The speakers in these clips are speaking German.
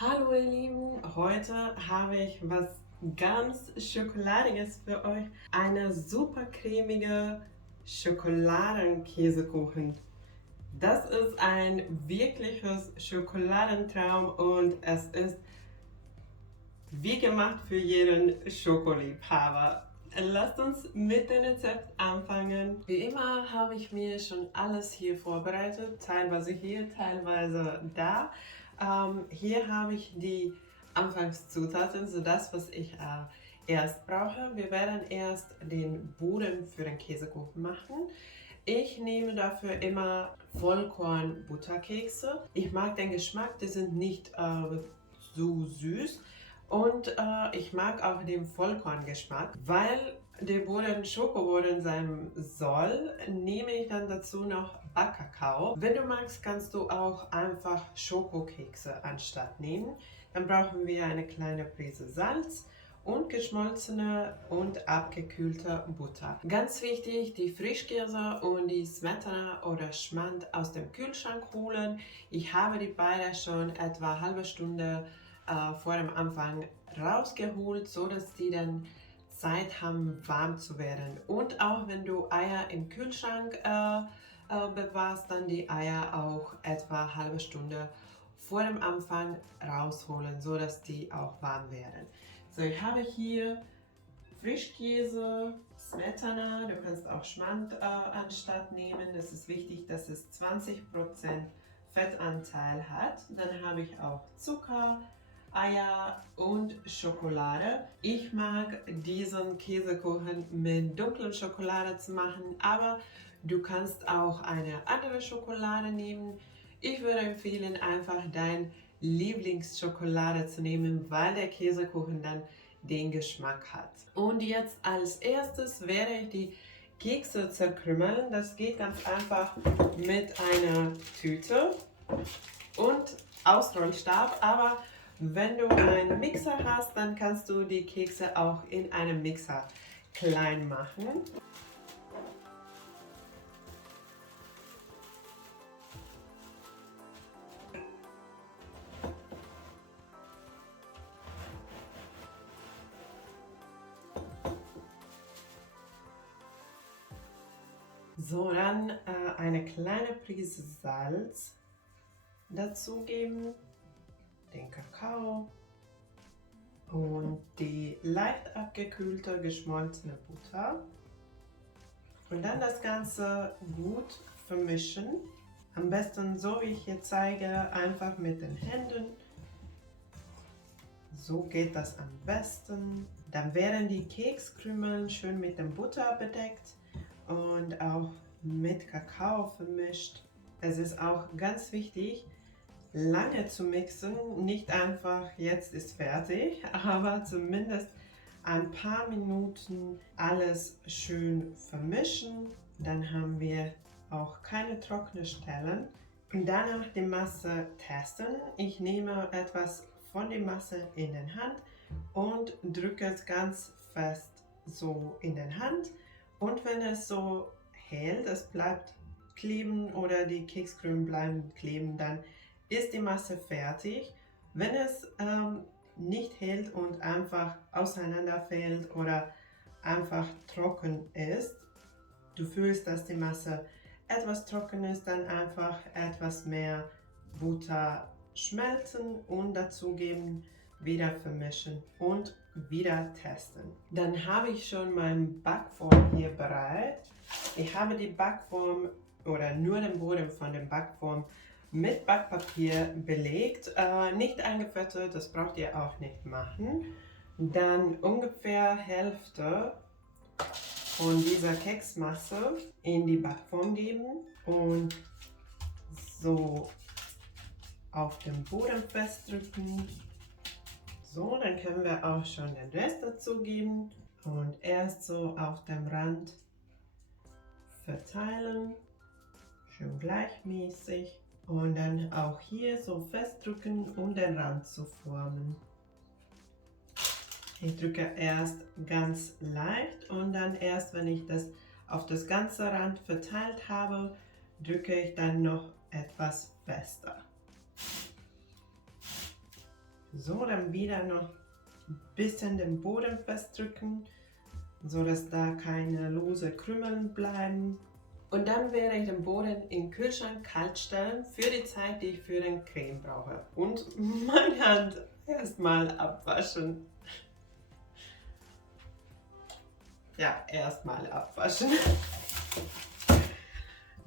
Hallo ihr Lieben, heute habe ich was ganz Schokoladiges für euch. Eine super cremige Schokoladenkäsekuchen. Das ist ein wirkliches Schokoladentraum und es ist wie gemacht für jeden Schokoliebhaber. Lasst uns mit dem Rezept anfangen. Wie immer habe ich mir schon alles hier vorbereitet, teilweise hier, teilweise da. Hier habe ich die Anfangszutaten, so das, was ich erst brauche. Wir werden erst den Boden für den Käsekuchen machen. Ich nehme dafür immer Vollkorn-Butterkekse. Ich mag den Geschmack, die sind nicht so süß. Und ich mag auch den Vollkorngeschmack, weil der Boden Schokoboden sein soll, nehme ich dann dazu noch Backkakao. Wenn du magst, kannst du auch einfach Schokokekse anstatt nehmen. Dann brauchen wir eine kleine Prise Salz und geschmolzene und abgekühlte Butter. Ganz wichtig, die Frischkäse und die Smetana oder Schmand aus dem Kühlschrank holen. Ich habe die beide schon etwa eine halbe Stunde vor dem Anfang rausgeholt, so dass die dann Zeit haben, warm zu werden. Und auch wenn du Eier im Kühlschrank bewahrst, dann die Eier auch etwa eine halbe Stunde vor dem Anfang rausholen, so dass die auch warm werden. So, ich habe hier Frischkäse, Smetana, du kannst auch Schmand anstatt nehmen. Es ist wichtig, dass es 20% Fettanteil hat. Dann habe ich auch Zucker, Eier und Schokolade. Ich mag diesen Käsekuchen mit dunkler Schokolade zu machen, aber du kannst auch eine andere Schokolade nehmen. Ich würde empfehlen, einfach dein Lieblingsschokolade zu nehmen, weil der Käsekuchen dann den Geschmack hat. Und jetzt als erstes werde ich die Kekse zerkrümmeln. Das geht ganz einfach mit einer Tüte und Ausrollstab, aber wenn du einen Mixer hast, dann kannst du die Kekse auch in einem Mixer klein machen. So, dann eine kleine Prise Salz dazugeben, den Kakao und die leicht abgekühlte geschmolzene Butter. Und dann das Ganze gut vermischen. Am besten so wie ich hier zeige, einfach mit den Händen. So geht das am besten. Dann werden die Kekskrümel schön mit der Butter bedeckt und auch mit Kakao vermischt. Es ist auch ganz wichtig, lange zu mixen, nicht einfach jetzt ist fertig, aber zumindest ein paar Minuten alles schön vermischen. Dann haben wir auch keine trockenen Stellen. Und danach die Masse testen. Ich nehme etwas von der Masse in der Hand und drücke es ganz fest so in der Hand. Und wenn es so hält, es bleibt kleben oder die Kekskrümel bleiben kleben, dann ist die Masse fertig. Wenn es nicht hält und einfach auseinanderfällt oder einfach trocken ist, du fühlst, dass die Masse etwas trocken ist, dann einfach etwas mehr Butter schmelzen und dazugeben, wieder vermischen und wieder testen. Dann habe ich schon meine Backform hier bereit. Ich habe die Backform oder nur den Boden von der Backform mit Backpapier belegt, nicht eingefettet, das braucht ihr auch nicht machen. Dann ungefähr Hälfte von dieser Keksmasse in die Backform geben und so auf den Boden festdrücken. So, dann können wir auch schon den Rest dazu geben und erst so auf dem Rand verteilen, schön gleichmäßig. Und dann auch hier so festdrücken, um den Rand zu formen. Ich drücke erst ganz leicht und dann erst, wenn ich das auf das ganze Rand verteilt habe, drücke ich dann noch etwas fester. So, dann wieder noch ein bisschen den Boden festdrücken, so dass da keine lose Krümel bleiben. Und dann werde ich den Boden im Kühlschrank kalt stellen für die Zeit, die ich für den Creme brauche. Und meine Hand erstmal abwaschen. Ja, erstmal abwaschen.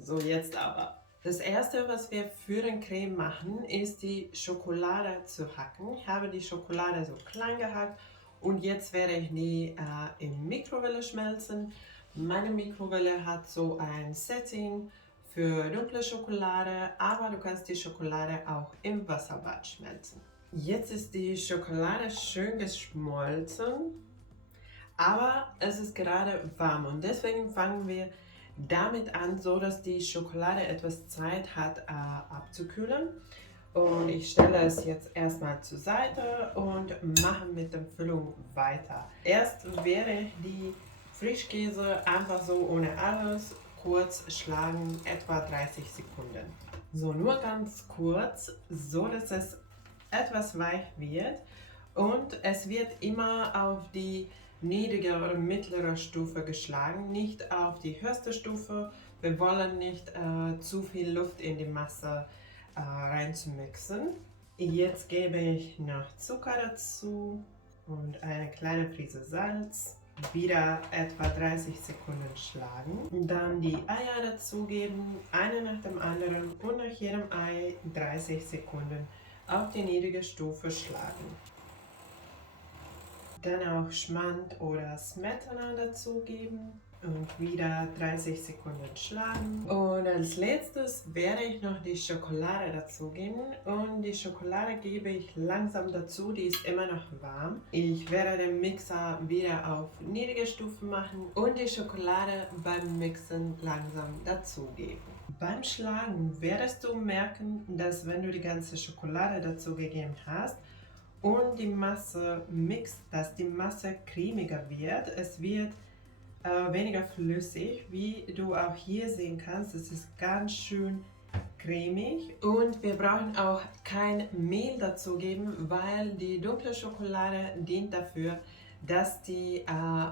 So, jetzt aber. Das erste, was wir für den Creme machen, ist die Schokolade zu hacken. Ich habe die Schokolade so klein gehackt und jetzt werde ich die in Mikrowelle schmelzen. Meine Mikrowelle hat so ein Setting für dunkle Schokolade, aber du kannst die Schokolade auch im Wasserbad schmelzen. Jetzt ist die Schokolade schön geschmolzen, aber es ist gerade warm und deswegen fangen wir damit an, so dass die Schokolade etwas Zeit hat abzukühlen. Und ich stelle es jetzt erstmal zur Seite und mache mit der Füllung weiter. Erst werde ich die Frischkäse einfach so ohne alles kurz schlagen, etwa 30 Sekunden. So, nur ganz kurz, so dass es etwas weich wird und es wird immer auf die niedrige oder mittlere Stufe geschlagen, nicht auf die höchste Stufe. Wir wollen nicht zu viel Luft in die Masse reinzumixen. Jetzt gebe ich noch Zucker dazu und eine kleine Prise Salz. Wieder etwa 30 Sekunden schlagen. Dann die Eier dazugeben, eine nach dem anderen und nach jedem Ei 30 Sekunden auf die niedrige Stufe schlagen. Dann auch Schmand oder Smetana dazugeben und wieder 30 Sekunden schlagen. Und als letztes werde ich noch die Schokolade dazugeben und die Schokolade gebe ich langsam dazu, die ist immer noch warm. Ich werde den Mixer wieder auf niedrige Stufe machen und die Schokolade beim Mixen langsam dazugeben. Beim Schlagen werdest du merken, dass wenn du die ganze Schokolade dazu gegeben hast, und die Masse mixt, dass die Masse cremiger wird. Es wird weniger flüssig, wie du auch hier sehen kannst. Es ist ganz schön cremig und wir brauchen auch kein Mehl dazu geben, weil die dunkle Schokolade dient dafür, dass die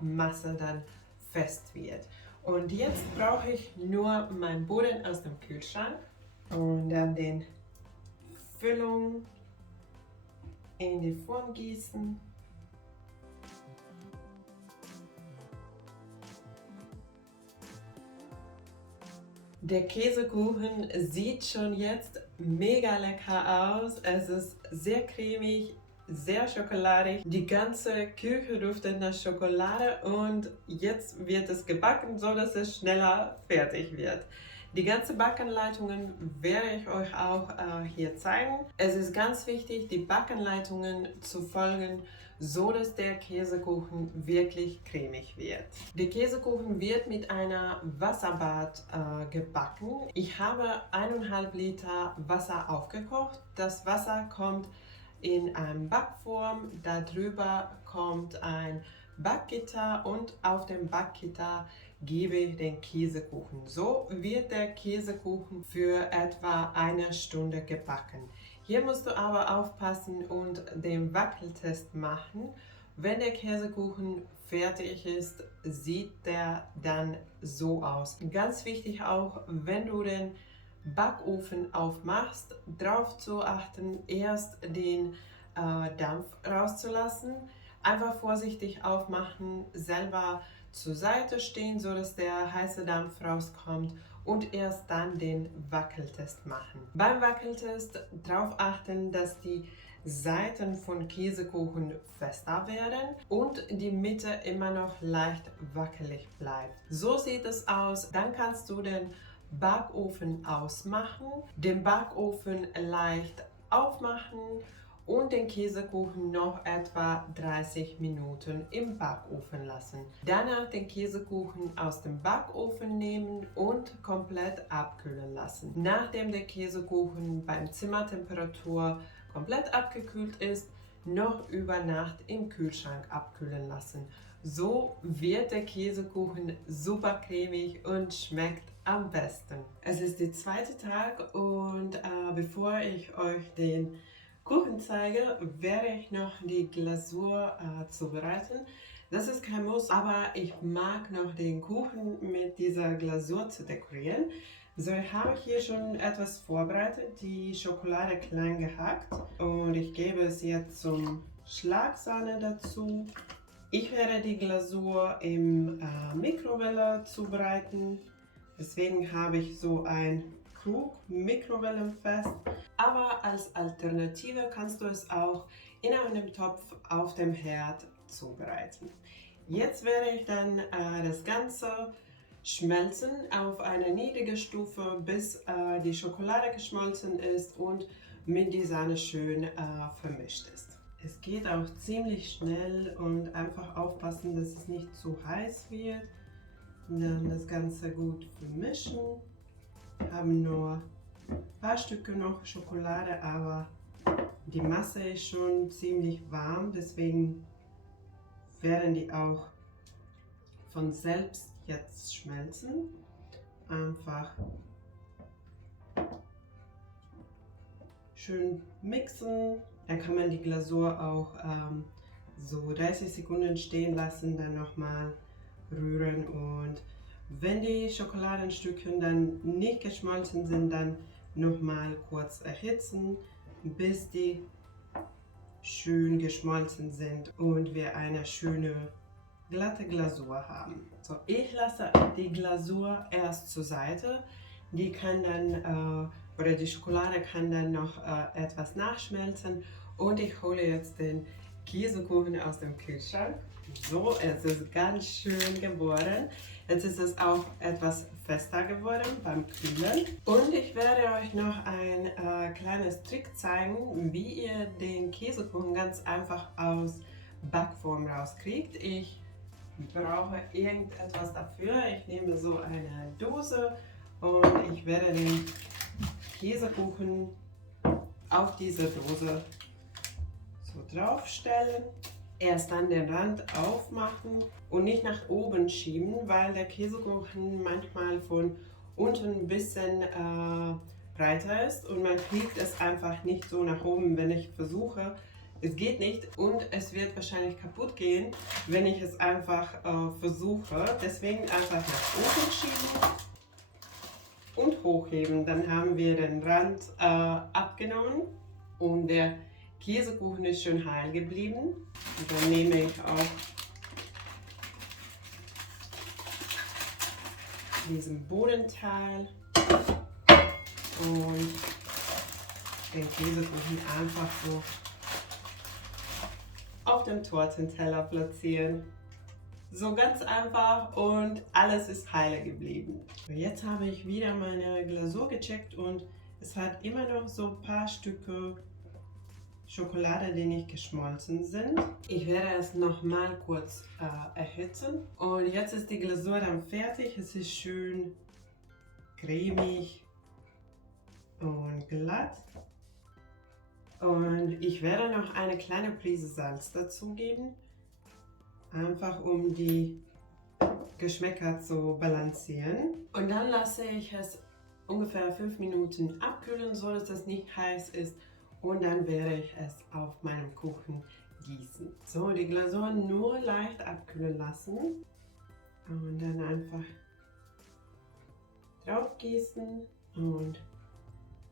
Masse dann fest wird. Und jetzt brauche ich nur meinen Boden aus dem Kühlschrank und dann den Füllung in die Form gießen. Der Käsekuchen sieht schon jetzt mega lecker aus. Es ist sehr cremig, sehr schokoladig. Die ganze Küche duftet nach Schokolade und jetzt wird es gebacken, so dass es schneller fertig wird. Die ganzen Backanleitungen werde ich euch auch hier zeigen. Es ist ganz wichtig, die Backanleitungen zu folgen, so dass der Käsekuchen wirklich cremig wird. Der Käsekuchen wird mit einer Wasserbad gebacken. Ich habe 1,5 Liter Wasser aufgekocht. Das Wasser kommt in eine Backform, darüber kommt ein Backgitter und auf dem Backgitter gebe ich den Käsekuchen. So wird der Käsekuchen für etwa 1 Stunde gebacken. Hier musst du aber aufpassen und den Wackeltest machen. Wenn der Käsekuchen fertig ist, sieht der dann so aus. Ganz wichtig auch, wenn du den Backofen aufmachst, darauf zu achten, erst den Dampf rauszulassen. Einfach vorsichtig aufmachen, selber zur Seite stehen, so dass der heiße Dampf rauskommt und erst dann den Wackeltest machen. Beim Wackeltest darauf achten, dass die Seiten von Käsekuchen fester werden und die Mitte immer noch leicht wackelig bleibt. So sieht es aus. Dann kannst du den Backofen ausmachen, den Backofen leicht aufmachen und den Käsekuchen noch etwa 30 Minuten im Backofen lassen. Danach den Käsekuchen aus dem Backofen nehmen und komplett abkühlen lassen. Nachdem der Käsekuchen beim Zimmertemperatur komplett abgekühlt ist, noch über Nacht im Kühlschrank abkühlen lassen. So wird der Käsekuchen super cremig und schmeckt am besten. Es ist der zweite Tag und bevor ich euch den Kuchen zeige, werde ich noch die Glasur zubereiten. Das ist kein Muss, aber ich mag noch den Kuchen mit dieser Glasur zu dekorieren. So, ich habe hier schon etwas vorbereitet, die Schokolade klein gehackt und ich gebe es jetzt zum Schlagsahne dazu. Ich werde die Glasur im Mikrowelle zubereiten, deswegen habe ich so ein Krug mikrowellenfest. Aber als Alternative kannst du es auch in einem Topf auf dem Herd zubereiten. Jetzt werde ich dann das Ganze schmelzen auf eine niedrige Stufe, bis die Schokolade geschmolzen ist und mit die Sahne schön vermischt ist. Es geht auch ziemlich schnell und einfach aufpassen, dass es nicht zu heiß wird. Dann das Ganze gut vermischen. Wir haben nur ein paar Stücke noch Schokolade, aber die Masse ist schon ziemlich warm, deswegen werden die auch von selbst jetzt schmelzen. Einfach schön mixen. Dann kann man die Glasur auch so 30 Sekunden stehen lassen, dann nochmal rühren und wenn die Schokoladenstückchen dann nicht geschmolzen sind, dann nochmal kurz erhitzen, bis die schön geschmolzen sind und wir eine schöne glatte Glasur haben. So, ich lasse die Glasur erst zur Seite. Die kann dann oder die Schokolade kann dann noch etwas nachschmelzen und ich hole jetzt den Käsekuchen aus dem Kühlschrank. So, es ist ganz schön geworden. Jetzt ist es auch etwas fester geworden beim Kühlen. Und ich werde euch noch ein kleines Trick zeigen, wie ihr den Käsekuchen ganz einfach aus Backform rauskriegt. Ich brauche irgendetwas dafür. Ich nehme so eine Dose und ich werde den Käsekuchen auf diese Dose so draufstellen. Erst dann den Rand aufmachen und nicht nach oben schieben, weil der Käsekuchen manchmal von unten ein bisschen breiter ist und man kriegt es einfach nicht so nach oben, wenn ich versuche. Es geht nicht und es wird wahrscheinlich kaputt gehen, wenn ich es einfach versuche. Deswegen einfach nach oben schieben und hochheben. Dann haben wir den Rand abgenommen und der Käsekuchen ist schön heil geblieben. Und dann nehme ich auch diesen Bodenteil und den Käsekuchen einfach so auf dem Tortenteller platzieren. So ganz einfach und alles ist heile geblieben. Jetzt habe ich wieder meine Glasur gecheckt und es hat immer noch so ein paar Stücke Schokolade, die nicht geschmolzen sind. Ich werde es nochmal kurz erhitzen. Und jetzt ist die Glasur dann fertig. Es ist schön cremig und glatt. Und ich werde noch eine kleine Prise Salz dazugeben. Einfach um die Geschmäcker zu balancieren. Und dann lasse ich es ungefähr 5 Minuten abkühlen, so dass es nicht heiß ist. Und dann werde ich es auf meinem Kuchen gießen. So, die Glasur nur leicht abkühlen lassen. Und dann einfach drauf gießen und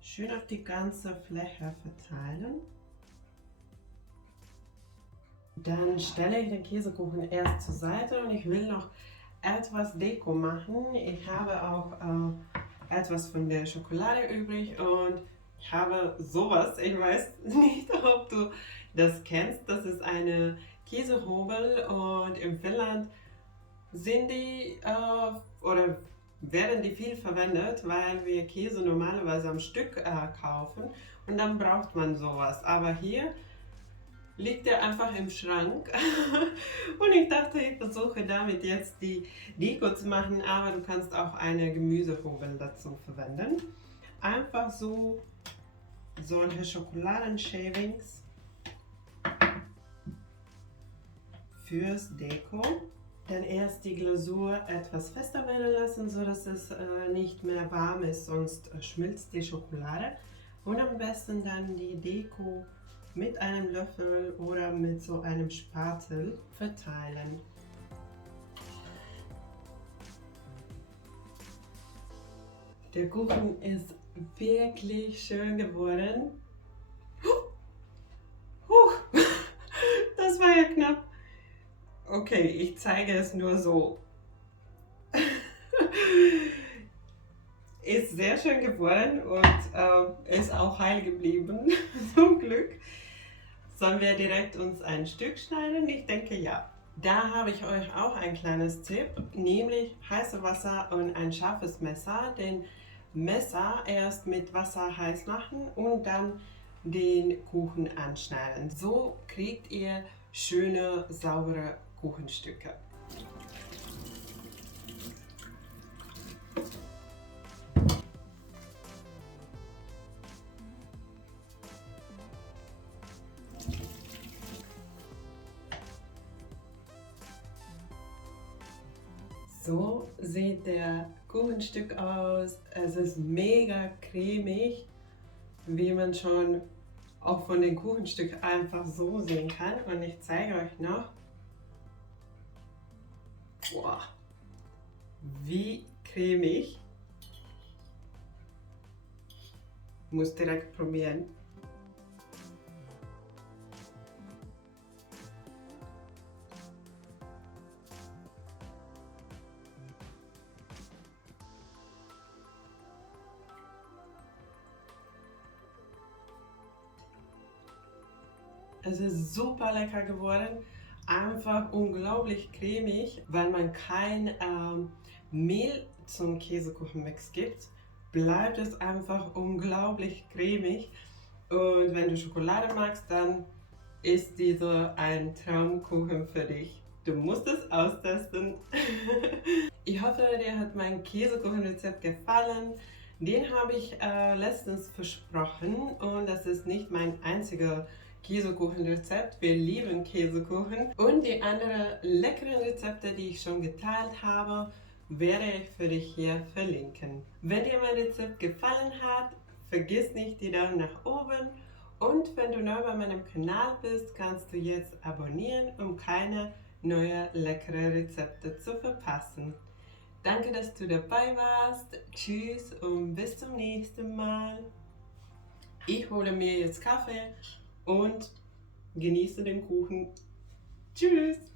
schön auf die ganze Fläche verteilen. Dann stelle ich den Käsekuchen erst zur Seite und ich will noch etwas Deko machen. Ich habe auch etwas von der Schokolade übrig und ich habe sowas, ich weiß nicht, ob du das kennst, das ist eine Käsehobel und in Finnland sind die oder werden die viel verwendet, weil wir Käse normalerweise am Stück kaufen und dann braucht man sowas. Aber hier liegt er einfach im Schrank und ich dachte, ich versuche damit jetzt die Deko zu machen, aber du kannst auch eine Gemüsehobel dazu verwenden. Einfach so solche Schokoladenshavings fürs Deko. Dann erst die Glasur etwas fester werden lassen, so dass es nicht mehr warm ist, sonst schmilzt die Schokolade. Und am besten dann die Deko mit einem Löffel oder mit so einem Spatel verteilen. Der Kuchen ist wirklich schön geworden. Das war ja knapp. Okay, ich zeige es nur so. Ist sehr schön geworden und ist auch heil geblieben, zum Glück. Sollen wir direkt uns ein Stück schneiden? Ich denke ja. Da habe ich euch auch ein kleines Tipp, nämlich heißes Wasser und ein scharfes Messer. Den Messer erst mit Wasser heiß machen und dann den Kuchen anschneiden. So kriegt ihr schöne, saubere Kuchenstücke. So sieht der Kuchenstück aus. Es ist mega cremig, wie man schon auch von den Kuchenstück einfach so sehen kann. Und ich zeige euch noch, boah, wie cremig. Muss direkt probieren. Es ist super lecker geworden, einfach unglaublich cremig, weil man kein Mehl zum Käsekuchenmix gibt, bleibt es einfach unglaublich cremig. Und wenn du Schokolade magst, dann ist dieser ein Traumkuchen für dich. Du musst es austesten. Ich hoffe, dir hat mein Käsekuchenrezept gefallen. Den habe ich letztens versprochen und das ist nicht mein einziger Käsekuchenrezept. Wir lieben Käsekuchen. Und die anderen leckeren Rezepte, die ich schon geteilt habe, werde ich für dich hier verlinken. Wenn dir mein Rezept gefallen hat, vergiss nicht die Daumen nach oben. Und wenn du neu bei meinem Kanal bist, kannst du jetzt abonnieren, um keine neuen leckeren Rezepte zu verpassen. Danke, dass du dabei warst. Tschüss und bis zum nächsten Mal. Ich hole mir jetzt Kaffee und genieße den Kuchen. Tschüss!